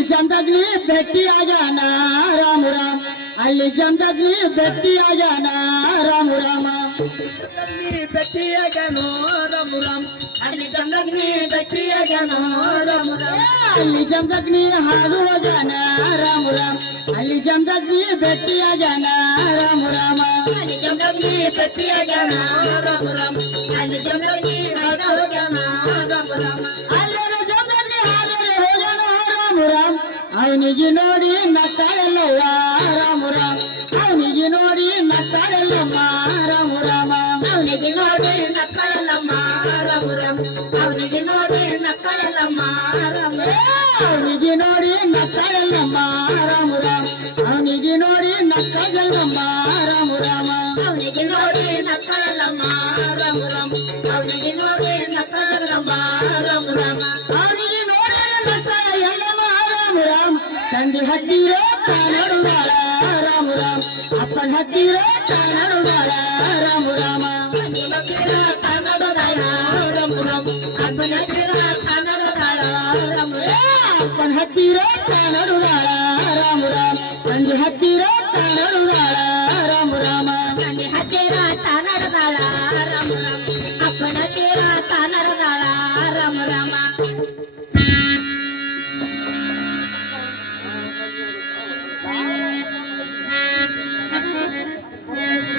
ಅಲ್ಲಿ ಚಂದಗ್ನಿ ಭೇಟಿಯಾಗ್ಯಾನ ರಾಮ ರಾಮ ಅಲ್ಲಿ ಚಂದಗ್ನಿ ಭೇಟಿಯಾಗ್ಯಾನ ರಾಮ ರಾಮ ಭೇಟಿಯಾಗ್ಯಾನೋ ರಾಮ ರಾಮ ಅಲ್ಲಿ ಚಂದಗ್ನಿ ಭೇಟಿಯಾಗ್ಯಾನೋ ರಾಮ ರಾಮ ಅಲ್ಲಿ ಚಂದಗ್ನಿ ಹಾದು ಹೋಗ್ಯಾನ ರಾಮ ರಾಮ ಅಲ್ಲಿ ಚಂದಗ್ನಿ ಭೇಟಿಯಾಗ್ಯಾನ ರಾಮ ರಾಮ ಅಲ್ಲಿ ಚಂದಗ್ನಿ ಭೇಟಿಯಾಗ್ಯಾನ ರಾಮ ರಾಮ ಅಲ್ಲಿ ಚಂದಗ್ನಿ ಹಾದು ಹೋಗ್ಯಾನ ರಾಮ ರಾಮ ಅಲ್ಲರ ಚಂದಗ್ನಿ ಹಾದರೆ ಹೋಗ್ಯಾನ ರಾಮ ರಾಮ ಅವನಿಗೆ ನೋಡಿ ನಕ್ಕಾಳಲ್ಲವ್ವ ರಾಮ ರಾಮ ಅವನಿಗೆ ನೋಡಿ ನಕ್ಕಾಳಲ್ಲಮ್ಮ ರಾಮ ರಾಮ ಅವನಿಗೆ ನೋಡಿ ನಕ್ಕಳಲ್ಲಮ್ಮ ರಾಮ ರಾಮ ಅವನಿಗೆ ನೋಡಿ ನಕ್ಕಳಲ್ಲಮ್ಮ ರಾಮ ಅವನಿಗೆ ನೋಡಿ ನಕ್ಕಾಳಲ್ಲಮ್ಮ ರಾಮ ರಾಮ ಅವನಿಗೆ ನೋಡಿ ನಕ್ಕಳಲ್ಲಮ್ಮ ರಾಮ ರಾಮ ಅವನಿಗೆ ನೋಡಿ ನಕ್ಕಳಲ್ಲಮ್ಮ ರಾಮ ರಾಮ ಅವನಿಗೆ ನೋಡಿ ನಕ್ಕಳಲ್ಲಮ್ಮ ರಾಮ ರಾಮ ಅವನಿಗೆ ನೋಡಿ ನಕ್ಕಳ ಎಲ್ಲಮ್ಮ ರಾಮ ರಾಮ ತಂದೆ ಹತ್ತಿರೋ ಕಾನಡುಗಾಳ ರಾಮ ರಾಮ ಅಪ್ಪನ ಹತ್ತಿರೋ ಕಾನಡುಗಾಳ ರಾಮ ರಾಮ ತೀರ ಕನ್ನಡದಾಳ ರಾಮ ರಾಮ ಅಪ್ಪನ ತೀರ ಕನ್ನಡದಾಳ ರಾಮ ಅಪ್ಪನ ಹತ್ತಿರೋ ಕಾನಡುಗಾಳ ರಾಮ ರಾಮ ತಂದೆ ಹತ್ತಿರೋ ಕಾನಡುಗಾಳ ರಾಮ ರಾಮ ತಂದೆ ಹತ್ತಿರ ಕನ್ನಡದಾಳ ರಾಮ ರಾಮ ಅಪ್ಪನ ತೀರ ಕನ್ನಡದಾಳ ರಾಮ ರಾಮ